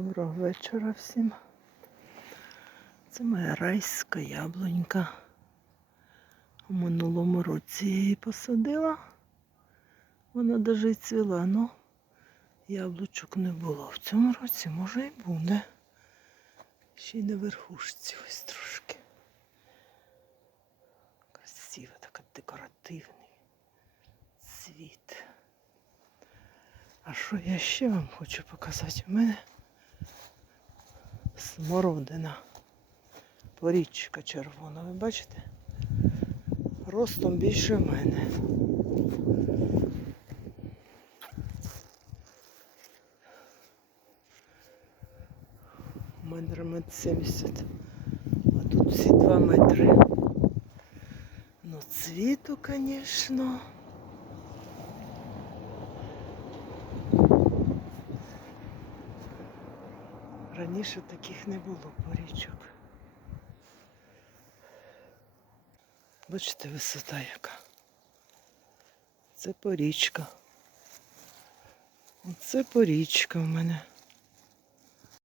Доброго вечора всім. Це моя райська яблунька. У минулому році її посадила. Вона даже й цвіла, але яблучок не було. В цьому році може і буде. Ще й на верхушці ось трошки. Красива, така декоративний цвіт. А що я ще вам хочу показати? У мене смородина. Порічка червона, ви бачите? Ростом більше мене. У мене метр 70. А тут всі 2 метри. Ну, цвіту, звісно. Раніше таких не було порічок. Бачите, висота яка. Це порічка. Оце порічка в мене.